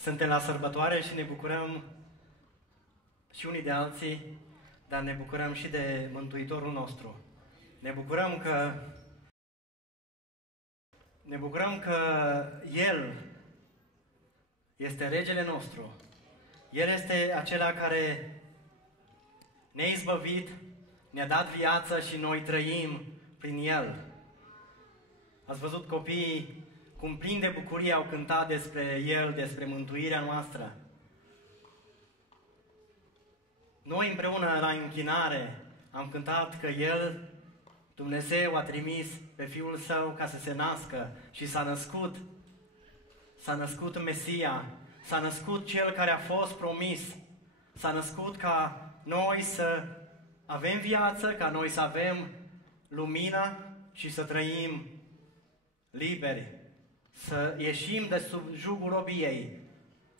Suntem la sărbătoare și ne bucurăm și unii de alții, dar ne bucurăm și de Mântuitorul nostru. Ne bucurăm că El este Regele nostru. El este acela care ne-a izbăvit, ne-a dat viață și noi trăim prin El. Ați văzut copiii cum plini de bucurie au cântat despre El, despre mântuirea noastră. Noi împreună la închinare am cântat că El, Dumnezeu, a trimis pe Fiul Său ca să se nască și s-a născut. S-a născut Mesia, s-a născut Cel care a fost promis. S-a născut ca noi să avem viață, ca noi să avem lumină și să trăim liberi. Să ieșim de sub jugul robiei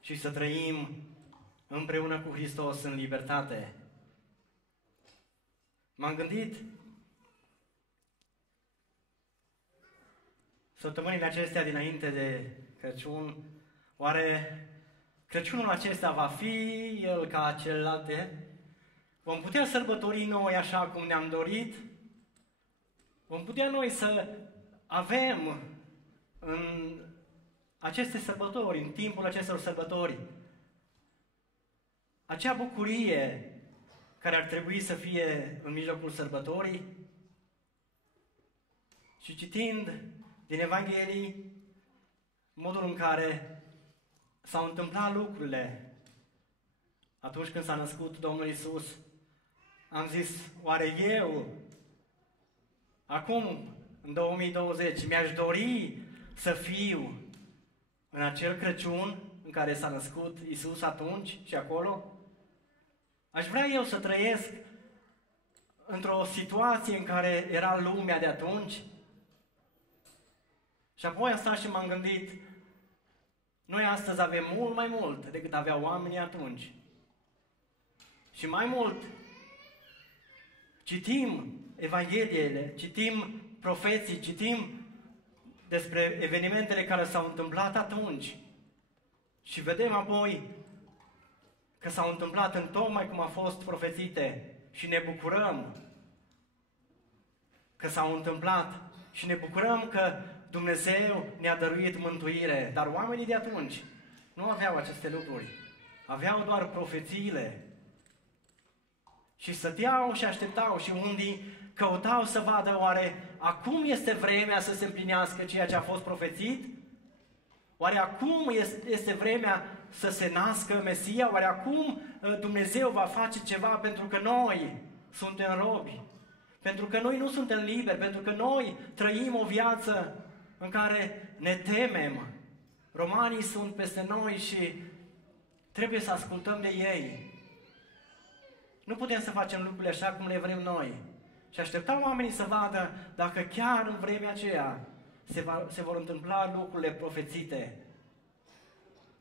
și să trăim împreună cu Hristos în libertate. M-am gândit săptămânile acestea dinainte de Crăciun, oare Crăciunul acesta va fi el ca celelalte? Vom putea sărbători noi așa cum ne-am dorit? Vom putea noi să avem în aceste sărbători, în timpul acestor sărbători, acea bucurie care ar trebui să fie în mijlocul sărbătorii? Și citind din Evanghelii modul în care s-au întâmplat lucrurile atunci când s-a născut Domnul Iisus, am zis, oare eu, acum, în 2020, mi-aș dori să fiu în acel Crăciun în care s-a născut Iisus atunci și acolo? Aș vrea eu să trăiesc într-o situație în care era lumea de atunci? Și apoi am stat și m-am gândit, noi astăzi avem mult mai mult decât aveau oamenii atunci. Și mai mult, citim Evangheliile, citim profeții, citim despre evenimentele care s-au întâmplat atunci. Și vedem apoi că s-au întâmplat în tocmai cum a fost profețite și ne bucurăm că s-au întâmplat și ne bucurăm că Dumnezeu ne-a dăruit mântuire. Dar oamenii de atunci nu aveau aceste lucruri. Aveau doar profețiile. Și stăteau și așteptau și unii căutau să vadă oare acum este vremea să se împlinească ceea ce a fost profețit? Oare acum este vremea să se nască Mesia? Oare acum Dumnezeu va face ceva pentru că noi suntem robi? Pentru că noi nu suntem liberi? Pentru că noi trăim o viață în care ne temem? Romanii sunt peste noi și trebuie să ascultăm de ei. Nu putem să facem lucrurile așa cum le vrem noi. Și așteptau oamenii să vadă dacă chiar în vremea aceea se vor întâmpla lucrurile profețite.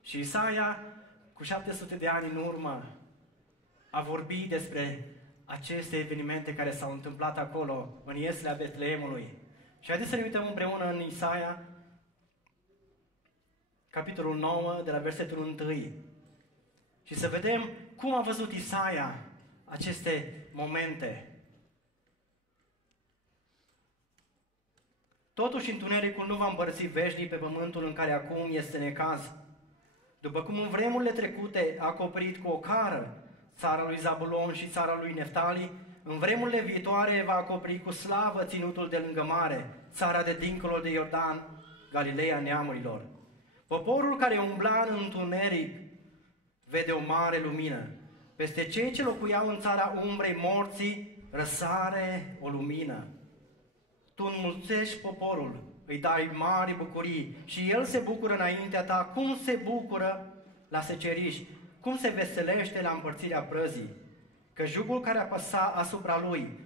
Și Isaia, cu 700 de ani în urmă, a vorbit despre aceste evenimente care s-au întâmplat acolo, în ieslea Betleemului. Și haideți să ne uităm împreună în Isaia, capitolul 9, de la versetul 1. Și să vedem cum a văzut Isaia aceste momente. Totuși întunericul nu va împărți veșnic pe pământul în care acum este necaz. După cum în vremurile trecute a acoperit cu o cară țara lui Zabulon și țara lui Neftali, în vremurile viitoare va acoperi cu slavă ținutul de lângă mare, țara de dincolo de Iordan, Galileea neamurilor. Poporul care umbla în întuneric vede o mare lumină. Peste cei ce locuiau în țara umbrei morții răsare o lumină. Tu înmulțești poporul, îi dai mari bucurii și el se bucură înaintea ta, cum se bucură la seceriș, cum se veselește la împărțirea prăzii. Că jugul care apăsa asupra lui,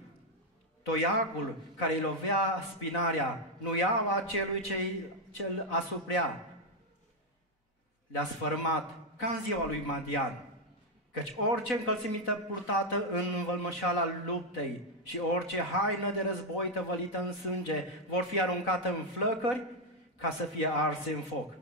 toiagul care îi lovea spinarea, nuiaua celui ce îl asuprea, le-a sfărâmat ca în ziua lui Madian. Căci orice încălțimită purtată în învălmășala luptei și orice haină de război tăvălită în sânge vor fi aruncate în flăcări ca să fie arse în foc.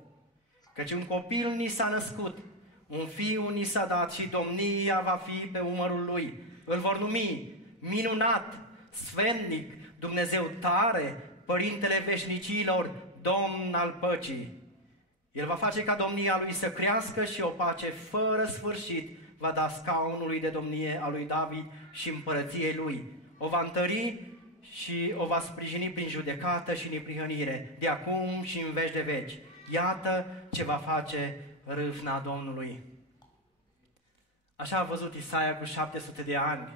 Căci un copil ni s-a născut, un fiu ni s-a dat și domnia va fi pe umărul lui. Îl vor numi minunat, sfetnic, Dumnezeu tare, Părintele veșnicilor, Domn al păcii. El va face ca domnia lui să crească și o pace fără sfârșit va da scaunului de domnie a lui David și împărăției lui. O va întări și o va sprijini prin judecată și neprihănire, de acum și în veci de veci. Iată ce va face râvna Domnului. Așa a văzut Isaia cu 700 de ani.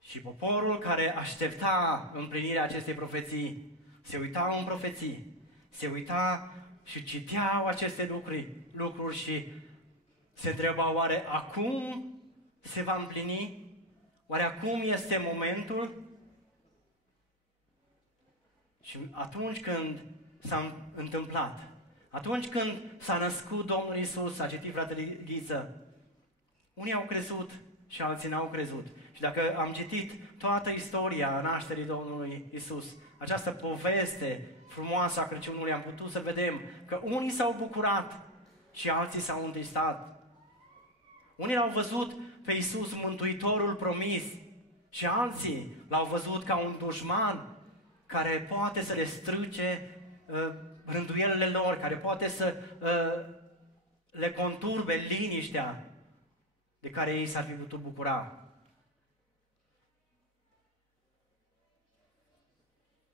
Și poporul care aștepta împlinirea acestei profeții, se uitau în profeții, se uita și citeau aceste lucruri și se întrebau, oare acum se va împlini? Oare acum este momentul? Și atunci când s-a întâmplat, atunci când s-a născut Domnul Iisus, a citit fratele Ghiță, unii au crezut și alții n-au crezut. Și dacă am citit toată istoria nașterii Domnului Iisus, această poveste frumoasă a Crăciunului, am putut să vedem că unii s-au bucurat și alții s-au întristat. Unii l-au văzut pe Iisus Mântuitorul promis și alții l-au văzut ca un dușman care poate să le strâce rânduielile lor, care poate să le conturbe liniștea de care ei s-ar fi putut bucura.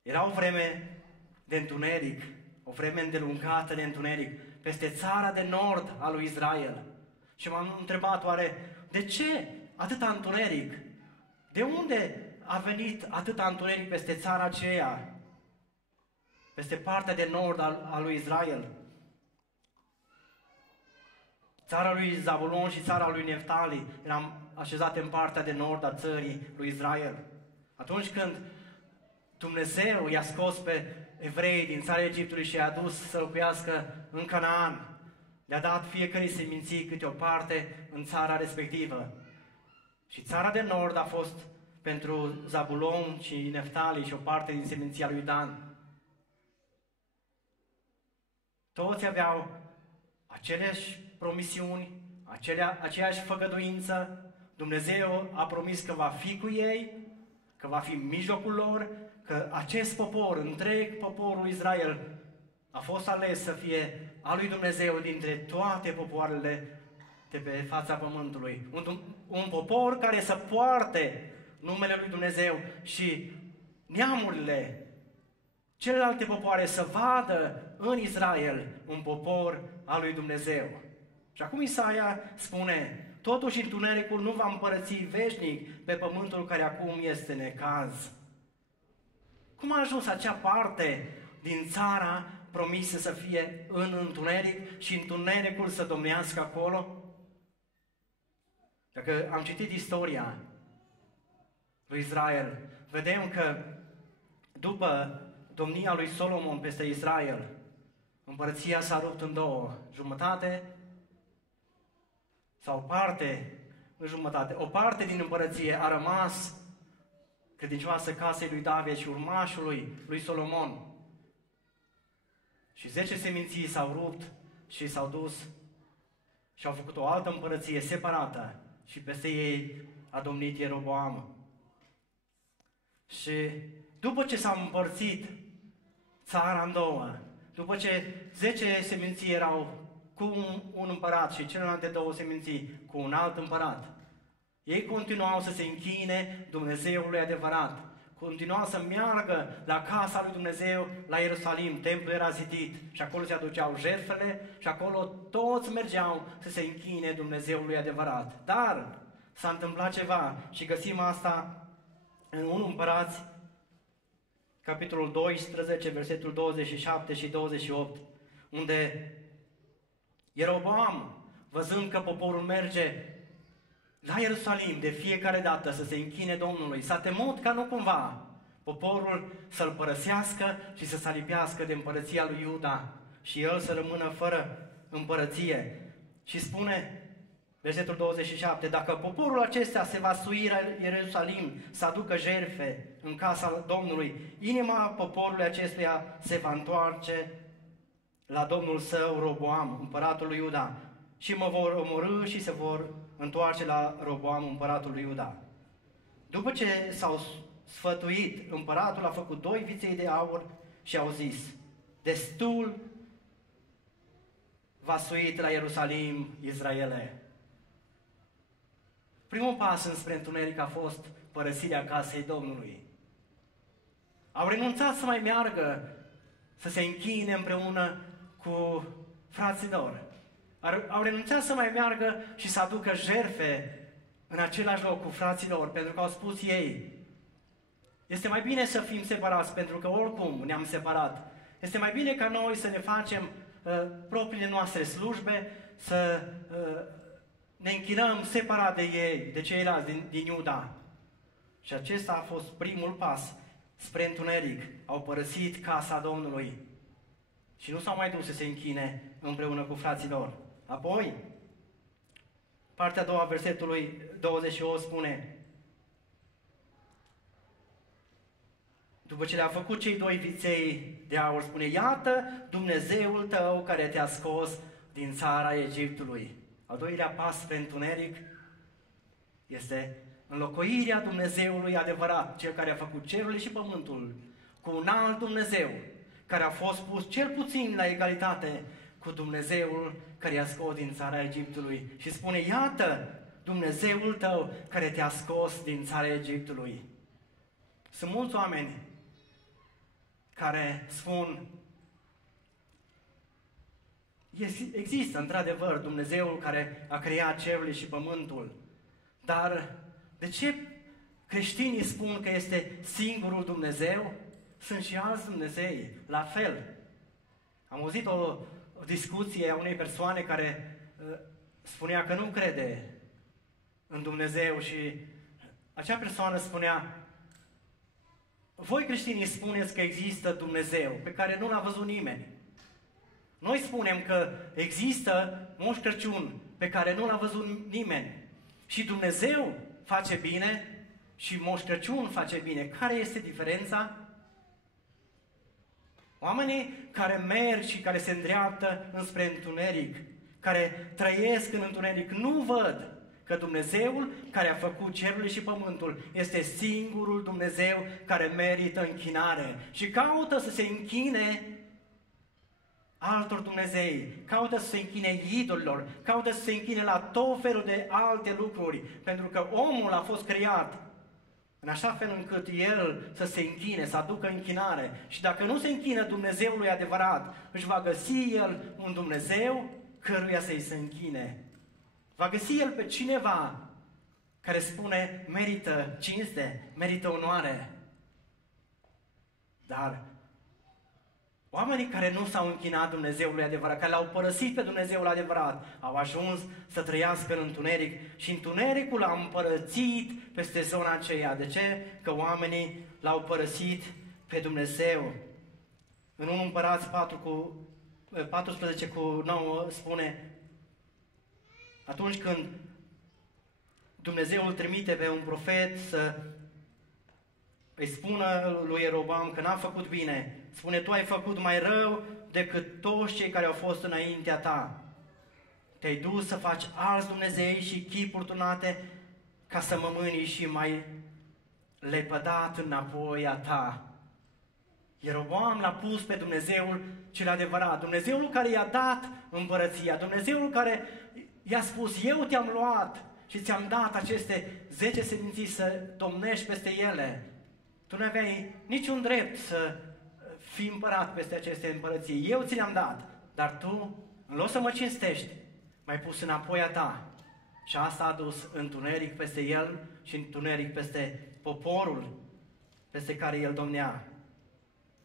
Era o vreme de întuneric, o vreme îndelungată de întuneric, peste țara de nord a lui Israel. Și m-am întrebat, oare de ce atâta întuneric? De unde a venit atâta întuneric peste țara aceea? Peste partea de nord a lui Israel? Țara lui Zabulon și țara lui Neftali eram așezate în partea de nord a țării lui Israel. Atunci când Dumnezeu i-a scos pe evrei din țara Egiptului și i-a dus să locuiască în Canaan, le-a dat fiecărei seminții câte o parte în țara respectivă. Și țara de nord a fost pentru Zabulon și Neftali și o parte din seminția lui Dan. Toți aveau aceleași promisiuni, aceeași făgăduință. Dumnezeu a promis că va fi cu ei, că va fi în mijlocul lor, că acest popor, întreg poporul Israel, a fost ales să fie al lui Dumnezeu dintre toate popoarele de pe fața pământului. Un popor care să poarte numele lui Dumnezeu și neamurile, celelalte popoare să vadă în Israel un popor al lui Dumnezeu. Și acum Isaia spune, totuși întunericul nu va împărăți veșnic pe pământul care acum este necaz. Cum a ajuns acea parte din țara promisă să fie în întuneric și întunericul să domnească acolo? Dacă am citit istoria lui Israel, vedem că după domnia lui Solomon peste Israel, împărăția s-a rupt în două, jumătate sau parte în jumătate. O parte din împărăție a rămas credincioasă casei lui David și urmașului lui Solomon. Și 10 seminții s-au rupt și s-au dus și au făcut o altă împărăție separată și peste ei a domnit Ieroboam. Și după ce s-a împărțit țara în două, după ce 10 seminții erau cu un împărat și celelalte 2 seminții cu un alt împărat, ei continuau să se închine Dumnezeului adevărat, continuau să meargă la casa lui Dumnezeu, la Ierusalim, templul era zidit și acolo se aduceau jertfele și acolo toți mergeau să se închine Dumnezeului adevărat. Dar s-a întâmplat ceva și găsim asta în 1 Împărați, capitolul 12, versetul 27 și 28, unde Ieroboam, văzând că poporul merge la Ierusalim de fiecare dată să se închine Domnului, s-a temut ca nu cumva poporul să-l părăsească și să se alipească de împărăția lui Iuda și el să rămână fără împărăție. Și spune, versetul 27, dacă poporul acesta se va sui la Ierusalim să aducă jertfe în casa Domnului, inima poporului acestuia se va întoarce la domnul său Roboam, împăratul lui Iuda, și mă vor omorî și se vor întoarce la Roboam, împăratul lui Iuda. După ce s-au sfătuit, împăratul a făcut 2 viței de aur și au zis: destul v-a suit la Ierusalim, Israele. Primul pas înspre întuneric a fost părăsirea casei Domnului. Au renunțat să mai meargă, să se închine împreună cu fraților. Au renunțat să mai meargă și să aducă jertfe în același loc cu fraților, pentru că au spus ei: este mai bine să fim separați, pentru că oricum ne-am separat. Este mai bine ca noi să ne facem propriile noastre slujbe, să ne închinăm separat de ei, de ceilalți din Iuda. Și acesta a fost primul pas spre întuneric. Au părăsit casa Domnului și nu s-au mai dus să se închine împreună cu fraților. Apoi, partea a doua, versetului 28 spune: după ce le-a făcut cei 2 viței de aur, spune: iată Dumnezeul tău care te-a scos din țara Egiptului. Al doilea pas spre întuneric este înlocuirea Dumnezeului adevărat, Cel care a făcut cerurile și pământul, cu un alt Dumnezeu, care a fost pus cel puțin la egalitate cu Dumnezeul care i-a scos din țara Egiptului. Și spune: iată Dumnezeul tău care te-a scos din țara Egiptului. Sunt mulți oameni care spun: există într-adevăr Dumnezeul care a creat cerurile și pământul, dar de ce creștinii spun că este singurul Dumnezeu? Sunt și alți Dumnezei, la fel. Am auzit o discuție a unei persoane care spunea că nu crede în Dumnezeu și acea persoană spunea: voi creștinii spuneți că există Dumnezeu pe care nu l-a văzut nimeni. Noi spunem că există Moș Crăciun pe care nu l-a văzut nimeni. Și Dumnezeu face bine și Moș Crăciun face bine. Care este diferența? Oamenii care merg și care se îndreaptă înspre întuneric, care trăiesc în întuneric, nu văd că Dumnezeul care a făcut cerurile și pământul este singurul Dumnezeu care merită închinare și caută să se închine altor Dumnezei, caută să se închine idolilor, caută să se închine la tot felul de alte lucruri, pentru că omul a fost creat în așa fel încât el să se închine, să aducă închinare. Și dacă nu se închină Dumnezeului adevărat, își va găsi el un Dumnezeu căruia să-i se închine. Va găsi el pe cineva care spune: merită cinste, merită onoare. Dar oamenii care nu s-au închinat Dumnezeului adevărat, care l-au părăsit pe Dumnezeul adevărat, au ajuns să trăiască în întuneric și întunericul a împărățit peste zona aceea. De ce? Că oamenii l-au părăsit pe Dumnezeu. În 1 Împărați 14:9 spune: atunci când Dumnezeu îl trimite pe un profet să îi spună lui Ieroboam că n-a făcut bine, spune: tu ai făcut mai rău decât toți cei care au fost înaintea ta. Te-ai dus să faci alți Dumnezei și chipuri turnate ca să mă mâni și mai lepădat înapoi a ta. Ieroboam l-a pus pe Dumnezeul cel adevărat, Dumnezeul care i-a dat împărăția, Dumnezeul care i-a spus: eu te-am luat și ți-am dat aceste 10 seminții să domnești peste ele. Tu nu aveai niciun drept să fii împărat peste aceste împărății. Eu ți le-am dat, dar tu, în loc să mă cinstești, m-ai pus înapoi a ta. Și asta a adus întuneric peste el și întuneric peste poporul peste care el domnea.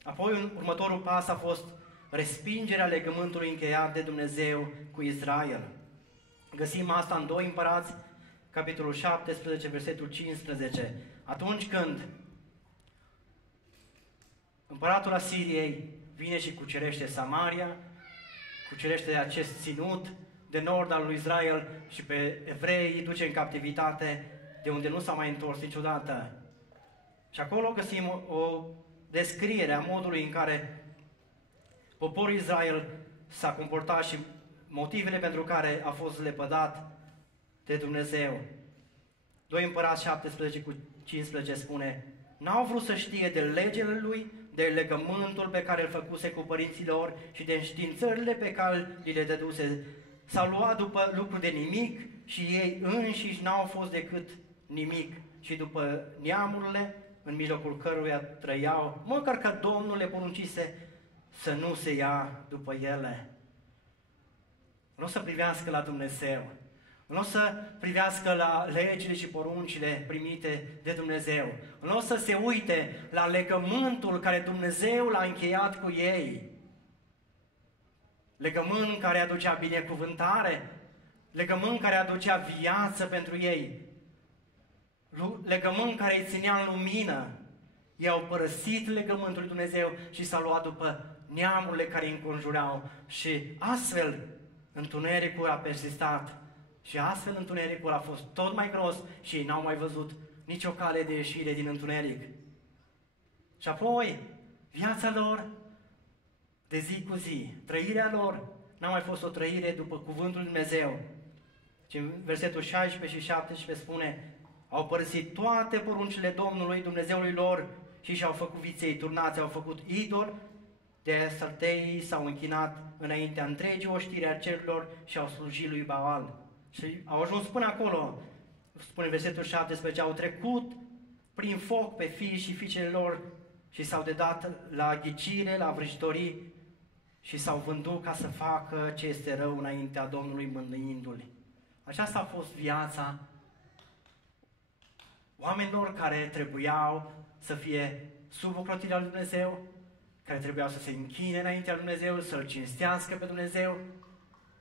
Apoi, următorul pas a fost respingerea legământului încheiat de Dumnezeu cu Israel. Găsim asta în 2 Împărați, capitolul 17, versetul 15. Atunci când împăratul Asiriei vine și cucerește Samaria, cucerește acest ținut de nord al lui Israel și pe evrei îi duce în captivitate, de unde nu s-a mai întors niciodată. Și acolo găsim o descriere a modului în care poporul Israel s-a comportat și motivele pentru care a fost lepădat de Dumnezeu. 2 Împărați 17:15 spune: n-au vrut să știe de legile lui, de legământul pe care îl făcuse cu părinții lor și de înștiințările pe care li le dăduse. S-au luat după lucruri de nimic și ei înșiși n-au fost decât nimic și după neamurile în mijlocul căruia trăiau, măcar că Domnul le poruncise să nu se ia după ele. Nu să privească la Dumnezeu, nu să privească la legile și poruncile primite de Dumnezeu, nu să se uite la legământul care Dumnezeu l-a încheiat cu ei. Legământ care aducea binecuvântare, legământ care aducea viață pentru ei, legământ care îi ținea în lumină. Ei au părăsit legământul lui Dumnezeu și s-au luat după neamurile care îi înconjurau și astfel întunericul a persistat și astfel întunericul a fost tot mai gros și ei n-au mai văzut nicio cale de ieșire din întuneric. Și apoi viața lor de zi cu zi, trăirea lor n-a mai fost o trăire după cuvântul lui Dumnezeu. Și în versetul 16 și 17 spune: au părăsit toate poruncile Domnului Dumnezeului lor și și-au făcut viței turnați, au făcut idol, de sălteii s-au închinat înaintea întregii oștiri a cerurilor și au slujit lui Baal. Și au ajuns până acolo, spune versetul 17, au trecut prin foc pe fii și fiicele lor și s-au dedat la ghicire, la vrăjitorii și s-au vândut ca să facă ce este rău înaintea Domnului mângâiindu-l. Aceasta a fost viața oamenilor care trebuiau să fie sub ocrotirea lui Dumnezeu, care trebuiau să se închine înaintea lui Dumnezeu, să-L cinstească pe Dumnezeu,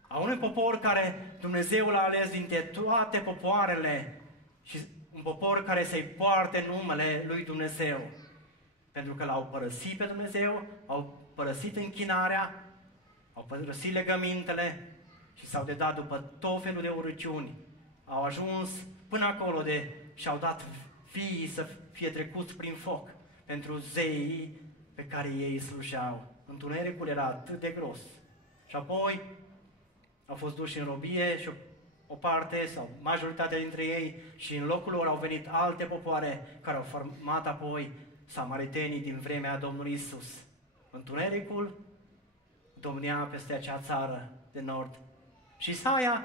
a unui popor care Dumnezeu l-a ales dintre toate popoarele și un popor care să-i poarte numele lui Dumnezeu. Pentru că l-au părăsit pe Dumnezeu, au părăsit închinarea, au părăsit legămintele și s-au dedat după tot felul de urăciuni. Au ajuns până acolo și-au dat fiii să fie trecuți prin foc pentru zeii pe care ei slujeau. Întunericul era atât de gros. Și apoi au fost duși în robie și o parte sau majoritatea dintre ei și în locul lor au venit alte popoare care au format apoi samaritenii din vremea Domnului Isus. Întunericul domnea peste acea țară de nord. Și Isaia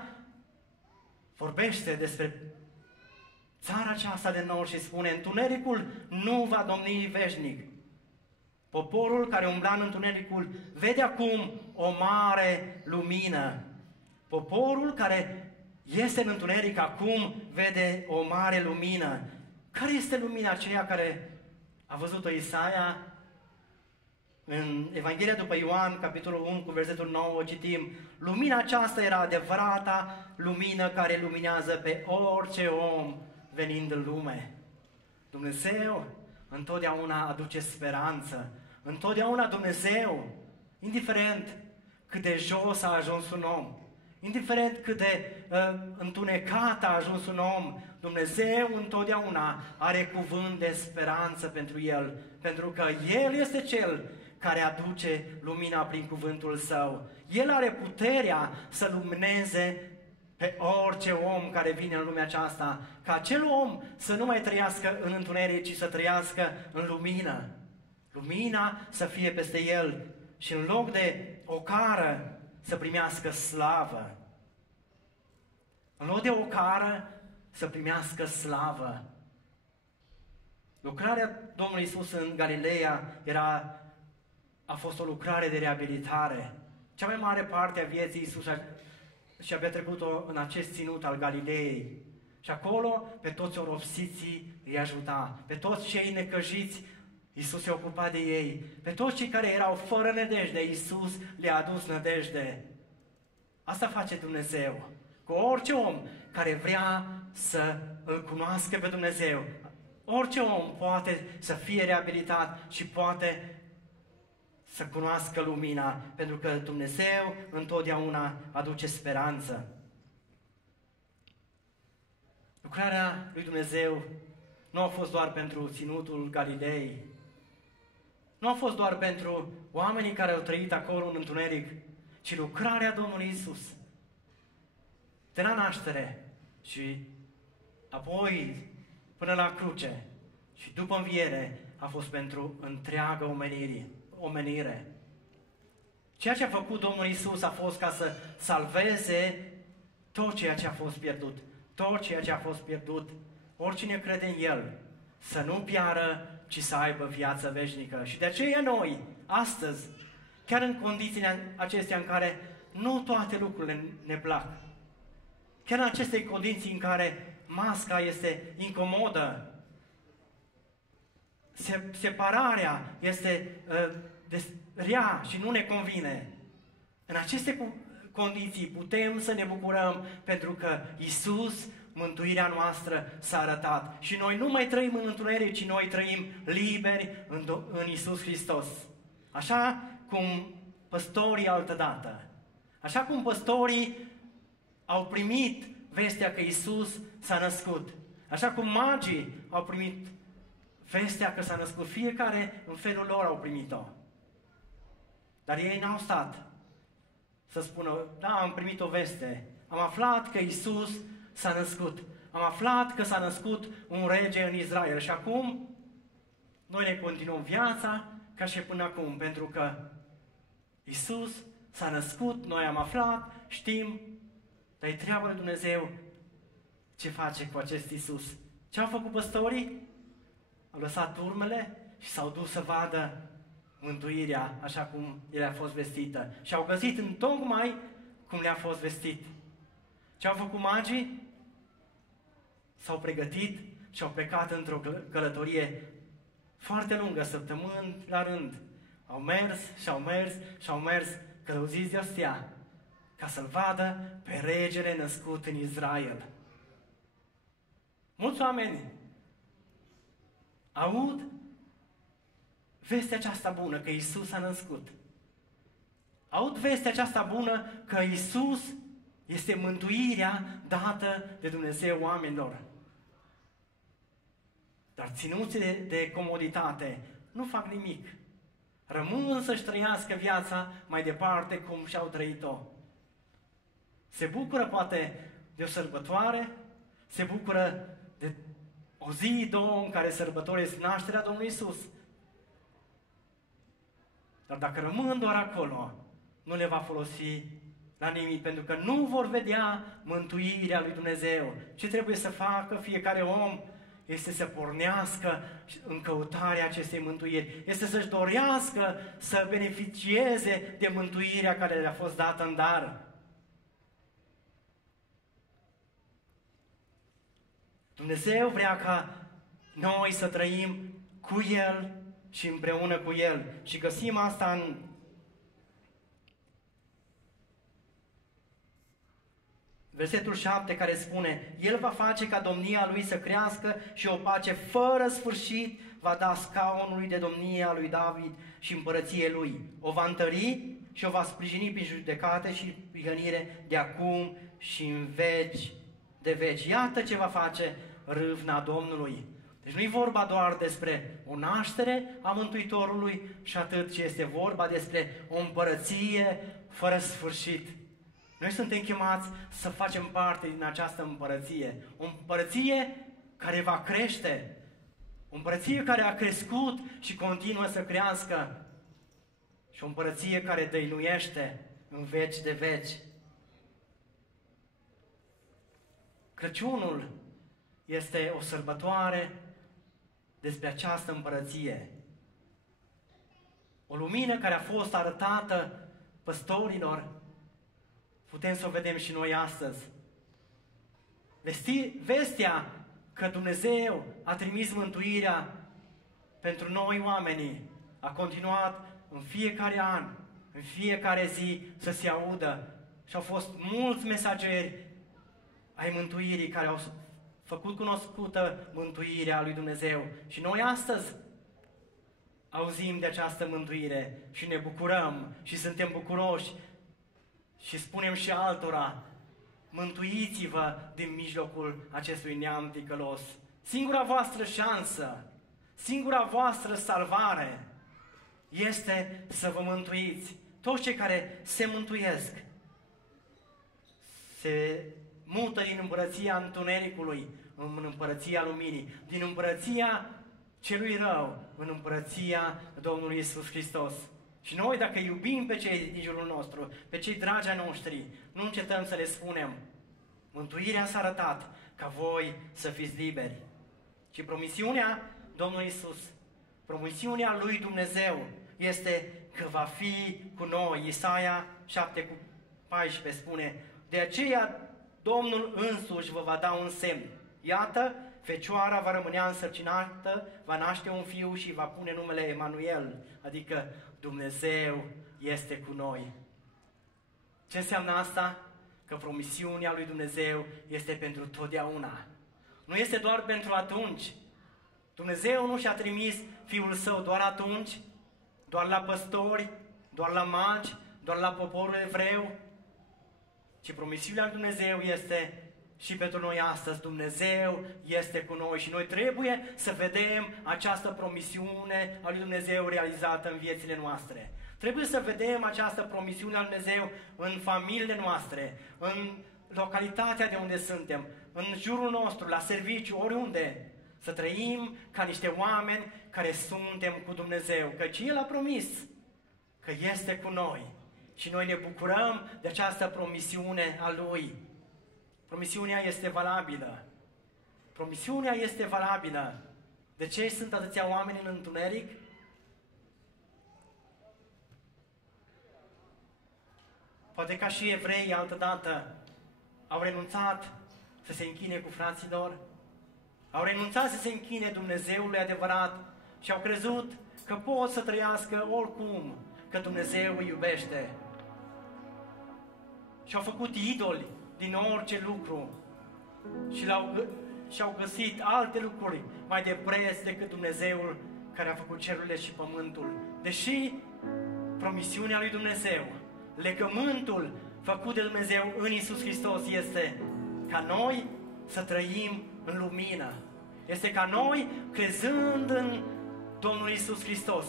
vorbește despre țara aceasta de nord și spune: întunericul nu va domni veșnic. Poporul care umbla în întunericul vede acum o mare lumină. Poporul care este în întuneric acum vede o mare lumină. Care este lumina aceea care a văzut-o Isaia? În Evanghelia după Ioan, capitolul 1, cu versetul 9, citim: lumina aceasta era adevărata lumină care luminează pe orice om venind în lume. Dumnezeu întotdeauna aduce speranță. Întotdeauna Dumnezeu, indiferent cât de jos a ajuns un om, indiferent cât de întunecat a ajuns un om, Dumnezeu întotdeauna are cuvânt de speranță pentru el, pentru că El este Cel care aduce lumina prin cuvântul Său. El are puterea să lumineze pe orice om care vine în lumea aceasta, ca acel om să nu mai trăiască în întuneric, ci să trăiască în lumină. Lumina să fie peste el și în loc de ocară să primească slavă. În loc de ocară să primească slavă. Lucrarea Domnului Iisus în Galileea a fost o lucrare de reabilitare. Cea mai mare parte a vieții Iisus și-a petrecut-o în acest ținut al Galileei. Și acolo pe toți oropsiții îi ajuta, pe toți cei necăjiți Iisus se ocupa de ei, pe toți cei care erau fără nădejde, Iisus le-a adus nădejde. Asta face Dumnezeu cu orice om care vrea să îl cunoască pe Dumnezeu. Orice om poate să fie reabilitat și poate să cunoască lumina, pentru că Dumnezeu întotdeauna aduce speranță. Lucrarea lui Dumnezeu nu a fost doar pentru ținutul Galilei, nu a fost doar pentru oamenii care au trăit acolo în întuneric, ci lucrarea Domnului Isus. De la naștere și apoi până la cruce și după înviere a fost pentru întreaga omenire. Ceea ce a făcut Domnul Isus a fost ca să salveze tot ceea ce a fost pierdut. Tot ceea ce a fost pierdut, oricine crede în El, să nu piară, ci să aibă viață veșnică. Și de aceea noi, astăzi, chiar în condițiile acestea în care nu toate lucrurile ne plac, chiar în aceste condiții în care masca este incomodă, separarea este rea și nu ne convine, în aceste condiții putem să ne bucurăm pentru că Isus, mântuirea noastră, s-a arătat. Și noi nu mai trăim în întuneric, ci noi trăim liberi în Isus Hristos. Așa cum păstorii altădată, așa cum păstorii au primit vestea că Isus s-a născut, așa cum magii au primit vestea că s-a născut, fiecare în felul lor au primit-o. Dar ei n-au stat să spună, da, am primit o veste, am aflat că Isus s-a născut, am aflat că s-a născut un rege în Israel și acum noi ne continuăm viața ca și până acum, pentru că Isus s-a născut, noi am aflat, știm, dar e treaba lui Dumnezeu ce face cu acest Isus. Ce au făcut păstorii? Au lăsat urmele și s-au dus să vadă mântuirea așa cum le-a fost vestită. Și au găsit în tocmai cum le-a fost vestit. Ce au făcut magii? S-au pregătit și au plecat într-o călătorie foarte lungă, săptămâni la rând. Au mers și au mers și au mers călăuziți de ostea ca să-L vadă pe regele născut în Israel. Mulți oameni aud vestea aceasta bună că Isus a născut. Aud vestea aceasta bună că Isus este mântuirea dată de Dumnezeu oamenilor. Dar ținuți de comoditate, nu fac nimic. Rămân să-și trăiască viața mai departe cum și-au trăit-o. Se bucură poate de o sărbătoare, se bucură de o zi, două în care sărbătoresc nașterea Domnului Isus. Dar dacă rămân doar acolo, nu le va folosi la nimic, pentru că nu vor vedea mântuirea lui Dumnezeu. Ce trebuie să facă fiecare om este să pornească în căutarea acestei mântuiri. Este să-și dorească să beneficieze de mântuirea care le-a fost dată în dar. Dumnezeu vrea ca noi să trăim cu El și împreună cu El. Și găsim asta în versetul 7 care spune: El va face ca domnia Lui să crească și o pace fără sfârșit va da scaunului de domnie a lui David și împărăție Lui. O va întări și o va sprijini prin judecate și prihănire de acum și în veci de veci. Iată ce va face râvna Domnului. Deci nu e vorba doar despre o naștere a Mântuitorului și atât, ci este vorba despre o împărăție fără sfârșit. Noi suntem chemați să facem parte din această împărăție. O împărăție care va crește. O împărăție care a crescut și continuă să crească. Și o împărăție care dăinuiește în veci de veci. Crăciunul este o sărbătoare despre această împărăție. O lumină care a fost arătată păstorilor, putem să o vedem și noi astăzi. Vestea că Dumnezeu a trimis mântuirea pentru noi oamenii a continuat în fiecare an, în fiecare zi să se audă. Și au fost mulți mesageri ai mântuirii care au făcut cunoscută mântuirea lui Dumnezeu. Și noi astăzi auzim de această mântuire și ne bucurăm și suntem bucuroși și spunem și altora: mântuiți-vă din mijlocul acestui neam ticălos. Singura voastră șansă, singura voastră salvare este să vă mântuiți. Toți cei care se mântuiesc se mută din împărăția întunericului în împărăția luminii, din împărăția celui rău în împărăția Domnului Iisus Hristos. Și noi, dacă iubim pe cei din jurul nostru, pe cei dragi ai noștri, nu încetăm să le spunem: mântuirea s-a arătat ca voi să fiți liberi. Și promisiunea Domnului Iisus, promisiunea lui Dumnezeu este că va fi cu noi. Isaia 7:14 spune: de aceea Domnul însuși vă va da un semn. Iată, fecioara va rămânea însărcinată, va naște un fiu și va pune numele Emanuel, adică Dumnezeu este cu noi. Ce înseamnă asta? Că promisiunea lui Dumnezeu este pentru totdeauna. Nu este doar pentru atunci. Dumnezeu nu și-a trimis Fiul Său doar atunci, doar la păstori, doar la magi, doar la poporul evreu, ci promisiunea lui Dumnezeu este și pentru noi astăzi. Dumnezeu este cu noi și noi trebuie să vedem această promisiune a lui Dumnezeu realizată în viețile noastre. Trebuie să vedem această promisiune a lui Dumnezeu în familiile noastre, în localitatea de unde suntem, în jurul nostru, la serviciu, oriunde. Să trăim ca niște oameni care suntem cu Dumnezeu, căci El a promis că este cu noi și noi ne bucurăm de această promisiune a Lui. Promisiunea este valabilă. Promisiunea este valabilă. De ce sunt atâția oameni în întuneric? Poate ca și evreii altădată au renunțat să se închine cu fraților, au renunțat să se închine Dumnezeului adevărat și au crezut că pot să trăiască oricum, că Dumnezeu îi iubește. Și au făcut idoli din orice lucru și au găsit alte lucruri mai de preț decât Dumnezeul care a făcut cerurile și pământul. Deși promisiunea lui Dumnezeu, legământul făcut de Dumnezeu în Iisus Hristos este ca noi să trăim în lumină. Este ca noi, crezând în Domnul Iisus Hristos,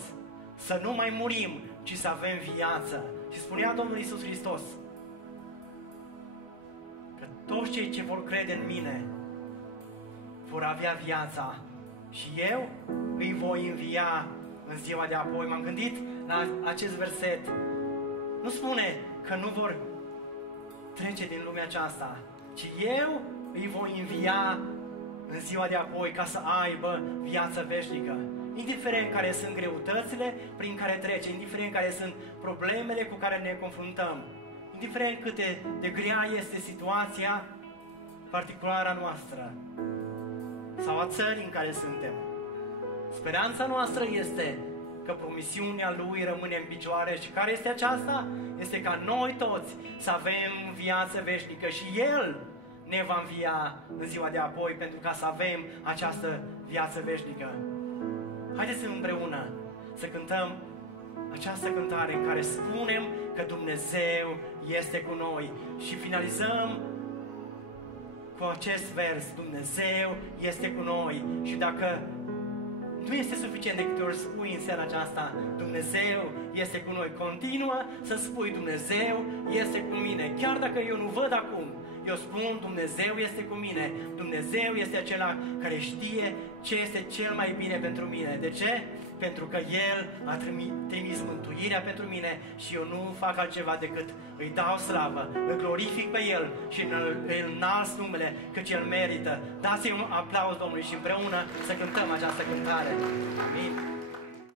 să nu mai murim, ci să avem viață. Și spunea Domnul Iisus Hristos că toți cei ce vor crede în mine vor avea viața și eu îi voi învia în ziua de apoi. M-am gândit la acest verset. Nu spune că nu vor trece din lumea aceasta, ci eu îi voi învia în ziua de apoi ca să aibă viață veșnică. Indiferent care sunt greutățile prin care trece, indiferent care sunt problemele cu care ne confruntăm, indiferent cât de grea este situația particulară a noastră sau a țării în care suntem, speranța noastră este că promisiunea Lui rămâne în picioare. Și care este aceasta? Este ca noi toți să avem viață veșnică și El ne va învia în ziua de apoi pentru ca să avem această viață veșnică. Haideți împreună să cântăm această cântare în care spunem că Dumnezeu este cu noi și finalizăm cu acest vers: Dumnezeu este cu noi. Și dacă nu este suficient de câte ori spui în seara aceasta Dumnezeu este cu noi, continuă să spui Dumnezeu este cu mine. Chiar dacă eu nu văd acum, eu spun Dumnezeu este cu mine. Dumnezeu este acela care știe ce este cel mai bine pentru mine. De ce? Pentru că El a trimis mântuirea pentru mine și eu nu fac altceva decât îi dau slavă, îl glorific pe El și îl înalț numele, căci El merită. Dați-i un aplauz Domnului și împreună să cântăm această cântare. Amin.